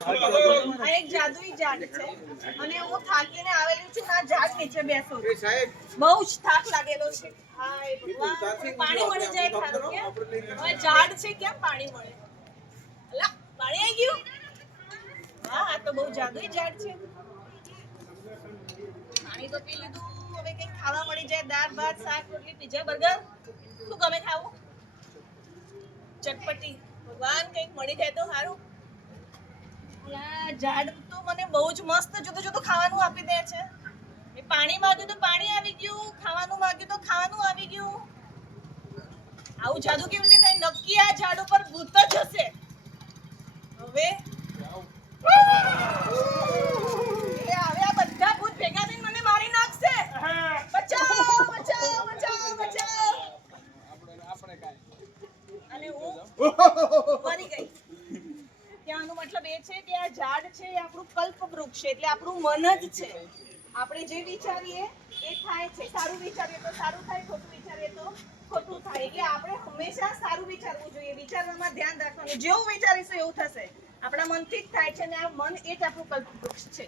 આ એક જાદુઈ ઝાડ છે અને હું થાકીને આવેલી છું આ ઝાડ નીચે બેસો બહુ જ થાક લાગેલો છે હાય ભગવાન પાણી મળી જાય ખારું કે હવે ઝાડ છે કેમ પાણી મળે અલા પાણી આવી ગયું વાહ આ તો બહુ જાદુઈ ઝાડ છે પાણી તો પી લીધું હવે કંઈક ખાવા મળી જાય દાળ ભાત શાક રોટલી પીઝા બર્ગર શું ગમે ખાવું ચટપટી ભગવાન કંઈક મળી જાય તો સારું ઝાડ તો મને બહુ જ મસ્ત જુદું જુદું ખાવાનું આપી દે છે એ પાણી માંગ્યું તો પાણી આવી ગયું ખાવાનું માંગ્યું તો ખાવાનું આવી ગયું આવું જાદુ કેવી રીતે થાય નક્કી આ ઝાડ ઉપર ભૂત જ હશે હવે હવે આ બધા ભૂત ભેગા થઈને મને મારી નાખશે બચાવ બચાવ બચાવ બચાવ અને હું મરી ગઈ ત્યાંનો મતલબ એ છે કે આ ઝાડ છે એ આપણું કલ્પવૃક્ષ છે એટલે આપણું મન જ છે આપણે જે વિચારીએ એ થાય છે સારું વિચારીએ તો સારું થાય ખોટું વિચારીએ તો ખોટું થાય એટલે આપણે હંમેશા સારું વિચારવું જોઈએ વિચારવામાં ધ્યાન રાખવાનું જેવું વિચારીશું એવું થશે આપણા મનથી જ થાય છે અને આ મન એ જ આપણું કલ્પવૃક્ષ છે